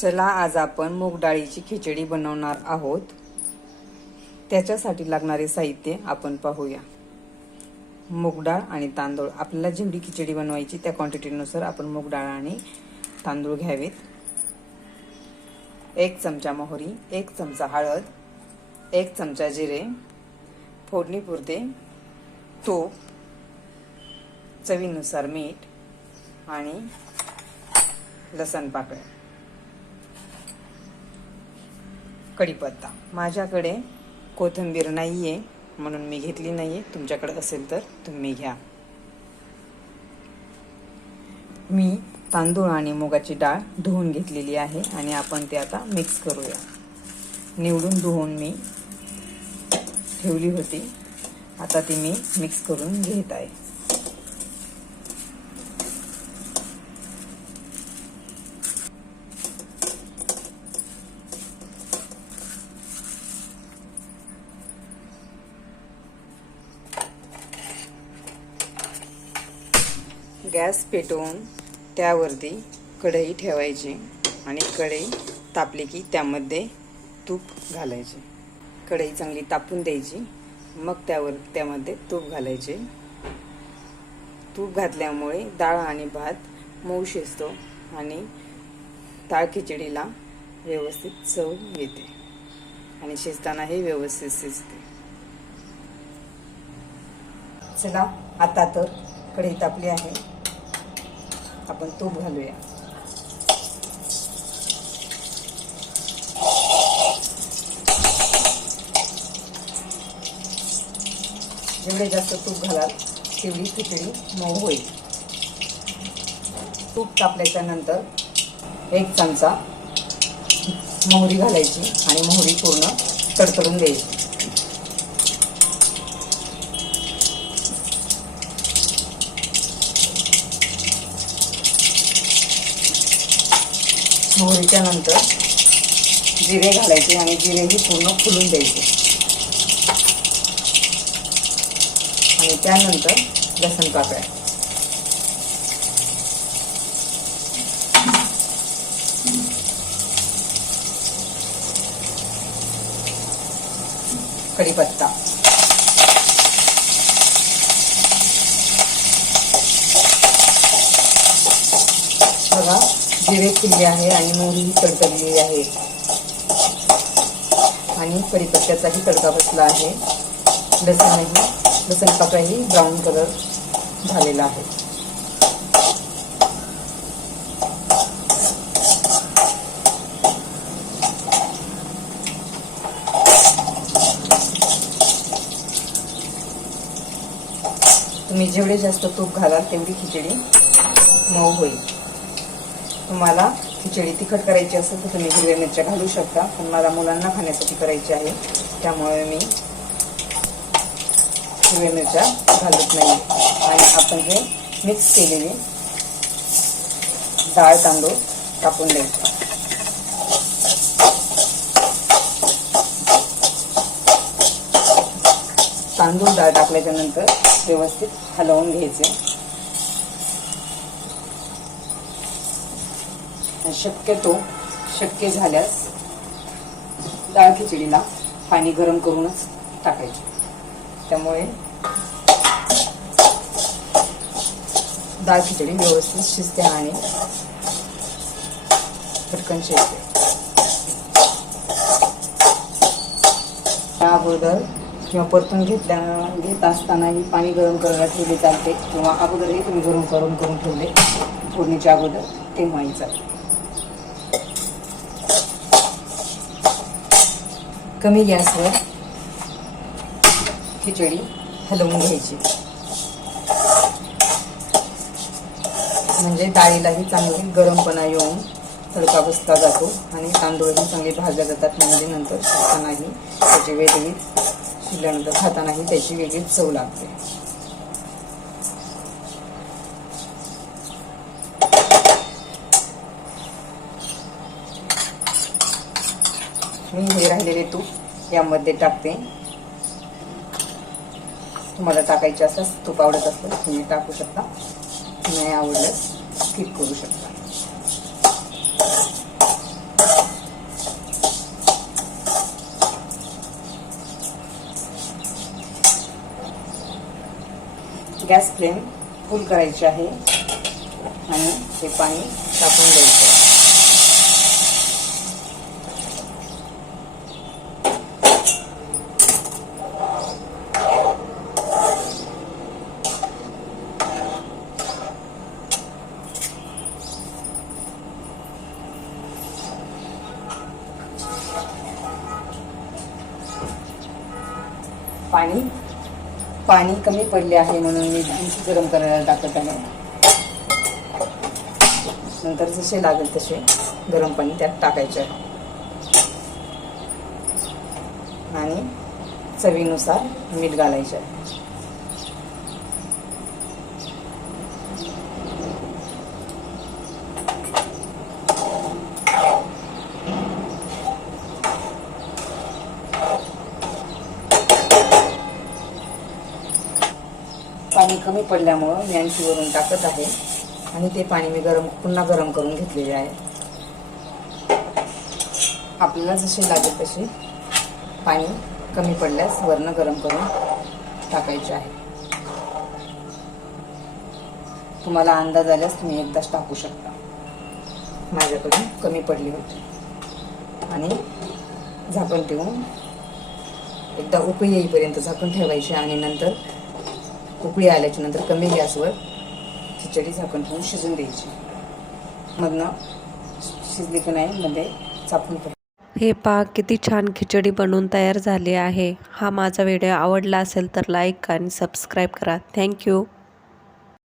चला आज आपण मूग डाळीची खिचडी बनवणार आहोत. त्याच्यासाठी लागणारे साहित्य आपण पाहूया. मूग डाळ आणि तांदूळ. आपल्याला जेवढी खिचडी बनवायची त्या क्वांटिटीनुसार आपण मूग डाळ आणि तांदूळ घ्यावेत. एक चमचा मोहरी एक चमचा हळद एक चमचा जिरे फोडणीपुरते तूप चवीनुसार मीठ आणि लसण पाकळ्या. कढीपत्ता. माझ्याकडे कोथिंबीर नाही आहे म्हणून मी घेतली नाही आहे तुमच्याकडे असेल तर तुम्ही घ्या. मी तांदूळ आणि मुगाची डाळ धुवून घेतलेली आहे आणि आपण ते आता मिक्स करूया. निवडून धुवून मी ठेवली होती. आता ती मी मिक्स करून घेत आहे. गॅस पेटवून त्यावरती कढई ठेवायची आणि कढई तापली की त्यामध्ये तूप घालायचे. कढई चांगली तापून द्यायची मग त्यावर त्यामध्ये तूप घालायचे. तूप घातल्यामुळे डाळ आणि भात मऊ शिजतो आणि डाळ खिचडीला व्यवस्थित चव येते आणि शिजतानाही व्यवस्थित शिजते. चला आता तर कढई तापली आहे. आपण तूप घालूया. जेवढे जास्त तूप घालाल तेवढी खिचडी मऊ होईल. तूप तापल्याच्या नंतर एक चमचा मोहरी घालायची आणि मोहरी पूर्ण तडतडून द्यायची. मोहरीच्या नंतर जिरे घालायचे आणि जिरेही पूर्ण फुलून द्यायचे. आणि त्यानंतर लसण पाकळ्या कढीपत्ता. जिरे किल्ले आहे आणि मोहरी तडतडलेली आहे. आणि कढीपत्त्याचाही तडका बसला आहे. लसणही लसण पाकळाही ब्राऊन कलर झालेला आहे. तुम्ही जेवढे जास्त तूप घालाल तेवढी खिचडी मऊ होईल. तुम्हाला खिचडी तिखट करायची असेल तर तुम्ही हिरव्या मिरच्या घालू शकता पण मला मुलांना खाण्यासाठी करायची आहे. त्यामुळे मी हिरव्या मिरच्या घालत नाही. आणि आपण हे मिक्स केलेले डाळ तांदूळ टाकून द्यायचं तांदूळ डाळ टाकल्याच्या नंतर व्यवस्थित हलवून घ्यायचे. शक्यतो शक्य झाल्यास डाळ खिचडीला पाणी गरम करूनच टाकायचे. त्यामुळे डाळ खिचडी व्यवस्थित शिजते आणि पटकन शिजते. त्या अगोदर किंवा परतून घेतल्या घेत असतानाही पाणी गरम करायला ठेवले चालते किंवा अगोदरही तुम्ही गरम करून करून ठेवले. फोडणीच्या अगोदर तेव्हाही चालते कमी गॅसवर खिचडी हलवून घ्यायची. म्हणजे डाळीलाही चांगली गरमपणा येऊन तडका बसता जातो आणि तांदूळही चांगले भाजले जातात म्हणजे नंतर खातानाही त्याची वेगळी खातानाही त्याची वेगळी चव लागते. मी हे राहिलेले तूप यामध्ये टाकते. तुम्हाला टाकायचे असल्यास तूप आवडत असलं तुम्ही टाकू शकता. नाही आवडलं स्किप करू शकता. गॅस फ्लेम फुल करायची आहे आणि हे पाणी टाकून द्यायचं पाणी पाणी कमी पडले आहे म्हणून मी आणखी गरम करायला टाकत आहे नंतर जसे लागेल तसे गरम पाणी त्यात टाकायचे. आहे आणि चवीनुसार मीठ घालायचे. पाणी कमी पडल्यामुळं मी आणखी वरून टाकत आहे. आणि ते पाणी मी गरम पुन्हा गरम करून घेतलेले आहे. आपल्याला जसे लागेल तसे पाणी कमी पडल्यास वरनं गरम करून टाकायचे आहे. तुम्हाला अंदाज आल्यास तुम्ही एकदाच टाकू शकता. माझ्याकडून कमी पडली होती. आणि झाकण ठेवून एकदा उकळी येईपर्यंत झाकण ठेवायचे आणि नंतर उकळी आल्याच्यानंतर कमी गॅसवर खिचडी झाकण ठेवून शिजून द्यायची. मधनं शिजली की नाही मध्ये चापून हे पा किती छान खिचडी बनवून तयार झाली आहे. हा माझा व्हिडिओ आवडला असेल तर लाईक आणि सबस्क्राईब करा. थँक्यू